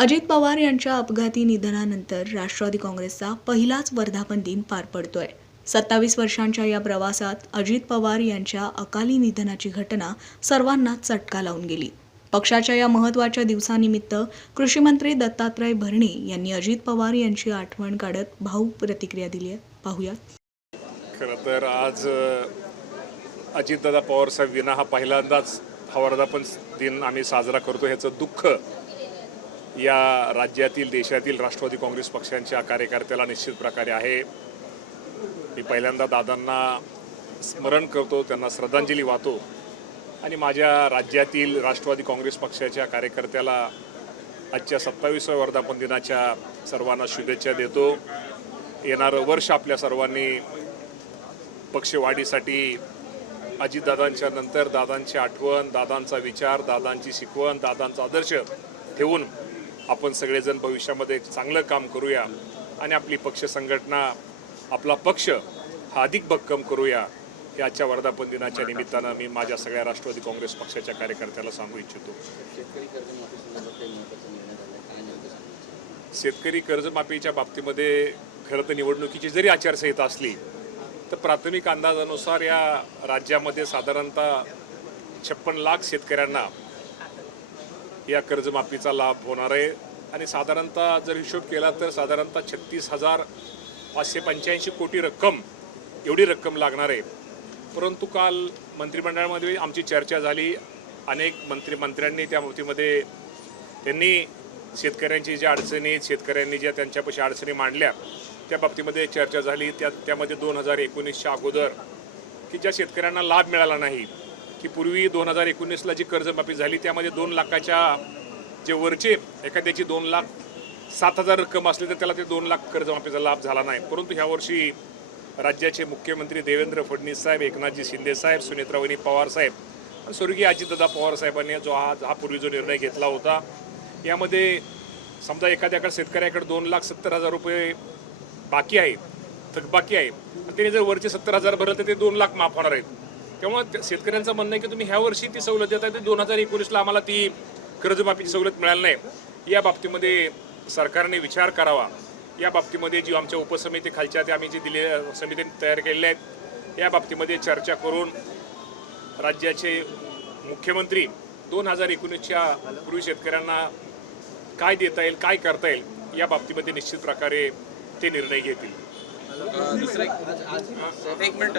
अजित पवार यांच्या अपघाती निधनानंतर राष्ट्रवादी काँग्रेसचा पहिलाच वर्धापन दिन पार पडतोय. 27 वर्षांच्या या प्रवासात अजित पवार यांच्या अकाली निधनाची घटना सर्वांनाच चटका लावून गेली. पक्षाच्या या महत्त्वाच्या दिवसानिमित्त कृषीमंत्री दत्तात्रय भरणे यांनी अजित पवार यांची आठवण काढत भावूक प्रतिक्रिया दिली आहे. पाहूया. खरं तर आज अजितदादा पवार साहेब विना हा पहिल्यांदाच हा वर्धापन दिन आम्ही साजरा करतो. ह्याचं दुःख या राज्यातील देशातील राष्ट्रवादी काँग्रेस पक्षांच्या कार्यकर्त्याला निश्चित प्रकारे आहे. मी पहिल्यांदा दादांना स्मरण करतो, त्यांना श्रद्धांजली वाहतो आणि माझ्या राज्यातील राष्ट्रवादी काँग्रेस पक्षाच्या कार्यकर्त्याला आजच्या 27व्या वर्धापन दिनाच्या सर्वांना शुभेच्छा देतो. येणारं वर्ष आपल्या सर्वांनी पक्षवाढीसाठी अजितदादांच्या नंतर दादांची आठवण, दादांचा विचार, दादांची शिकवण, दादांचा आदर्श ठेवून आपण सगळेजण भविष्यामध्ये चांगलं काम करूया आणि आपली पक्ष संघटना, आपला पक्ष हा अधिक भक्कम करूया. हे आजच्या वर्धापन दिनाच्या निमित्तानं मी माझ्या सगळ्या राष्ट्रवादी काँग्रेस पक्षाच्या कार्यकर्त्याला सांगू इच्छितो. शेतकरी कर्जमाफीच्या बाबतीमध्ये खरं तर निवडणुकीची जरी आचारसंहिता असली तर प्राथमिक अंदाजानुसार या राज्यामध्ये साधारणतः 56 लाख शेतकऱ्यांना या कर्जमाफीचा लाभ होणार आहे आणि साधारणतः जर हिशोब केला तर साधारणतः 36,585 कोटी रक्कम एवढी रक्कम लागणार आहे. परंतु काल मंत्रिमंडळामध्ये आमची चर्चा झाली. अनेक मंत्र्यांनी त्या बाबतीमध्ये त्यांनी शेतकऱ्यांची ज्या अडचणी, शेतकऱ्यांनी ज्या त्यांच्यापाशी अडचणी मांडल्या त्या बाबतीमध्ये चर्चा झाली. त्यामध्ये 2019च्या अगोदर की ज्या शेतकऱ्यांना लाभ मिळाला नाही, की पूर्वी 2019ला जी कर्जमाफी झाली त्यामध्ये 2 लाखाच्या जे वरचे एखाद्याची 2,07,000 रक्कम असली तर त्याला ते 2 लाख कर्जमाफीचा लाभ झाला नाही. परंतु ह्या वर्षी राज्याचे मुख्यमंत्री देवेंद्र फडणवीस साहेब, एकनाथजी शिंदे साहेब, सुनेत्रावहिनी पवार साहेब आणि स्वर्गीय अजितदादा पवार साहेबांनी हा पूर्वी जो निर्णय घेतला होता, यामध्ये समजा एखाद्याकडे शेतकऱ्याकडे 2,70,000 रुपये बाकी आहे, थकबाकी आहे आणि त्याने जर वरचे 70,000 भरले तर ते 2 लाख माफ होणार आहेत. त्यामुळे शेतकऱ्यांचं म्हणणं आहे की तुम्ही ह्या वर्षी ती सवलत देत आहे, 2019ला आम्हाला ती कर्जमाफीची सवलत मिळाली नाही. या बाबतीमध्ये सरकारने विचार करावा. या बाबतीमध्ये जी आमच्या उपसमिती खालच्या ते आम्ही जी समितीने तयार केलेल्या आहेत या बाबतीमध्ये चर्चा करून राज्याचे मुख्यमंत्री 2019च्या पूर्वी शेतकऱ्यांना काय देता येईल, काय करता येईल या बाबतीमध्ये निश्चित प्रकारे ते निर्णय घेतील. दुसरं एक मिनिट,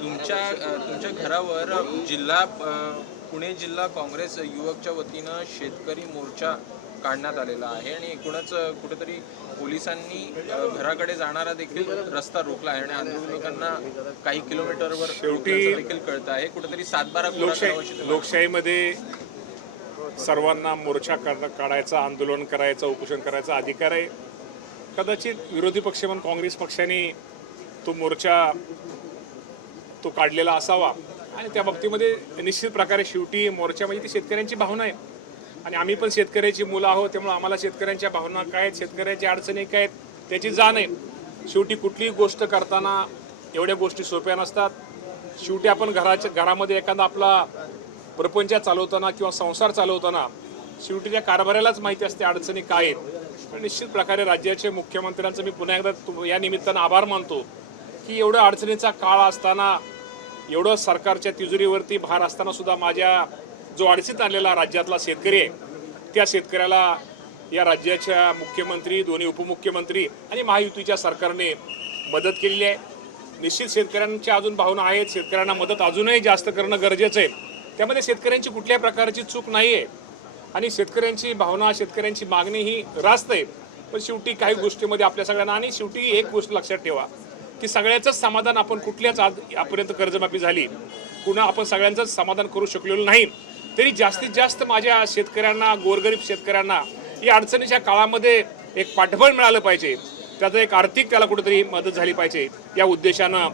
तुमच्या घरावर पुणे जिल्हा काँग्रेस युवकच्या वतीनं शेतकरी मोर्चा काढण्यात आलेला आहे आणि एकूणच कुठेतरी पोलिसांनी घराकडे जाणारा देखील रस्ता रोखला आहे आणि आंदोलकांना काही किलोमीटरवर शेवटी देखील कळत आहे. कुठेतरी 7-12 लोकशाहीमध्ये सर्वांना मोर्चा काढायचा, आंदोलन करायचं, उपोषण करायचा अधिकार आहे. कदाचित विरोधी पक्ष म्हणून काँग्रेस पक्षाने तो मोर्चा तो काढलेला असावा आणि त्या बाबतीमध्ये निश्चित प्रकारे शेवटी मोर्चा म्हणजे ती शेतकऱ्यांची भावना आहे आणि आम्ही पण शेतकऱ्याची मुलं आहोत. त्यामुळे आम्हाला शेतकऱ्यांच्या भावना काय आहेत, शेतकऱ्याच्या अडचणी काय आहेत त्याची जाण आहे. शेवटी कुठलीही गोष्ट करताना एवढ्या गोष्टी सोप्या नसतात. शेवटी आपण घरामध्ये एखादा आपला प्रपंच चालवताना किंवा संसार चालवताना शेवटी त्या कारभारालाच माहिती असते अडचणी काय आहेत. पण निश्चित प्रकारे राज्याचे मुख्यमंत्र्यांचं मी पुन्हा एकदा या निमित्तानं आभार मानतो की एवढं अडचणीचा काळ असताना, एवढं सरकारच्या तिजोरीवरती भार असताना सुद्धा माझ्या जो अडचणीत आलेला राज्यातला शेतकरी आहे त्या शेतकऱ्याला या राज्याच्या मुख्यमंत्री, दोन्ही उपमुख्यमंत्री आणि महायुतीच्या सरकारने मदत केलेली आहे. निश्चित शेतकऱ्यांच्या अजून भावना आहेत, शेतकऱ्यांना मदत अजूनही जास्त करणं गरजेचं आहे. त्यामध्ये शेतकऱ्यांची कुठल्याही प्रकारची चूक नाही आहे आणि शेतकऱ्यांची भावना, शेतकऱ्यांची मागणी ही रास्त आहे. पण शेवटी काही गोष्टीमध्ये आपल्या सगळ्यांना आणि शेवटी एक गोष्ट लक्षात ठेवा की सगळ्याचंच समाधान आपण कुठल्याच आजपर्यंत कर्जमाफी झाली पुन्हा आपण सगळ्यांचंच समाधान करू शकलेलो नाही. तरी जास्तीत जास्त माझ्या शेतकऱ्यांना, गोरगरीब शेतकऱ्यांना या अडचणीच्या काळामध्ये एक पाठबळ मिळालं पाहिजे, त्याचं एक आर्थिक त्याला कुठेतरी मदत झाली पाहिजे. या उद्देशानं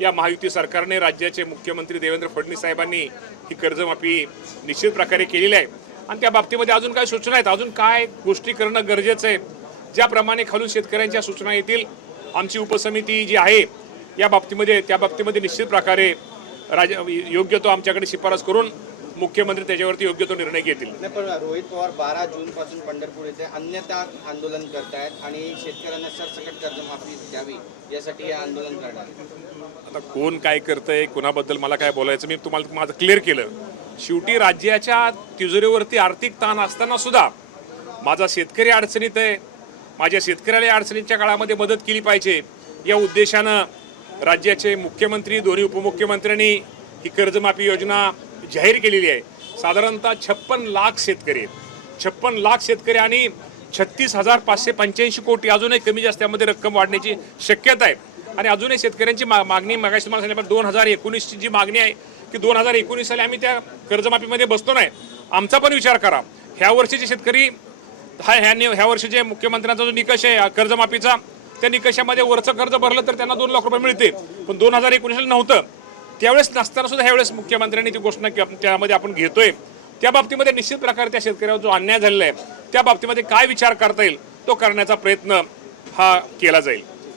या महायुती सरकारने, राज्याचे मुख्यमंत्री देवेंद्र फडणवीस साहेबांनी ही कर्जमाफी निश्चित प्रकारे केलेली आहे आणि त्या बाबतीमध्ये अजून काय सूचना आहेत, अजून काय गोष्टी करणं गरजेचं आहे. ज्याप्रमाणे खालून शेतकऱ्यांच्या सूचना येतील आमची उपसमिती जी आहे त्या बाबतीमध्ये निश्चित प्रकारे योग्य तो आमच्याकडे शिफारस करून मुख्यमंत्री त्याच्यावरती योग्य तो निर्णय घेतील. नाही, पण रोहित पवार 12 जूनपासून पंढरपूर येथे अन्यथा आंदोलन करतायत आणि शेतकऱ्यांना सरसकट कर्जमाफी द्यावी यासाठी हे आंदोलन करणार. आता कोण काय करतंय, कोणाबद्दल मला काय बोलायचं, मी तुम्हाला माझं क्लिअर केलं. शेवटी राज्याच्या तिजोरीवरती आर्थिक ताण असताना सुद्धा माझा शेतकरी अडचणीत आहे, माझ्या शेतकऱ्याला अडचणीच्या काळामध्ये मदत केली पाहिजे या उद्देशानं राज्याचे मुख्यमंत्री, दोन्ही उपमुख्यमंत्र्यांनी ही कर्जमाफी योजना जाहीर केलेली आहे. साधारणतः 56 लाख शेतकरी आहेत, 56 लाख शेतकरी आणि 36,585 कोटी, अजूनही कमी जास्त त्यामध्ये रक्कम वाढण्याची शक्यता आहे. आणि अजूनही शेतकऱ्यांची मागणी, मागाशी तुम्हाला सांगितलं 2019ची जी मागणी आहे की 2019 साली आम्ही त्या कर्जमाफीमध्ये बसतो नाही. आमचा पण विचार करा, ह्या वर्षीचे शेतकरी ह्या वर्षीचे मुख्यमंत्र्यांचा जो निकष आहे कर्जमाफीचा, त्या निकषामध्ये वरचं कर्ज भरलं तर त्यांना 2 लाख रुपये मिळते, पण 2019 नव्हतं. त्यावेळेस नसताना सुद्धा ह्यावेळेस मुख्यमंत्र्यांनी ती घोषणा त्यामध्ये आपण घेतोय. त्या बाबतीमध्ये निश्चित प्रकारे त्या शेतकऱ्यावर जो अन्याय झालेला आहे त्या बाबतीमध्ये काय विचार करता येईल तो करण्याचा प्रयत्न हा केला जाईल.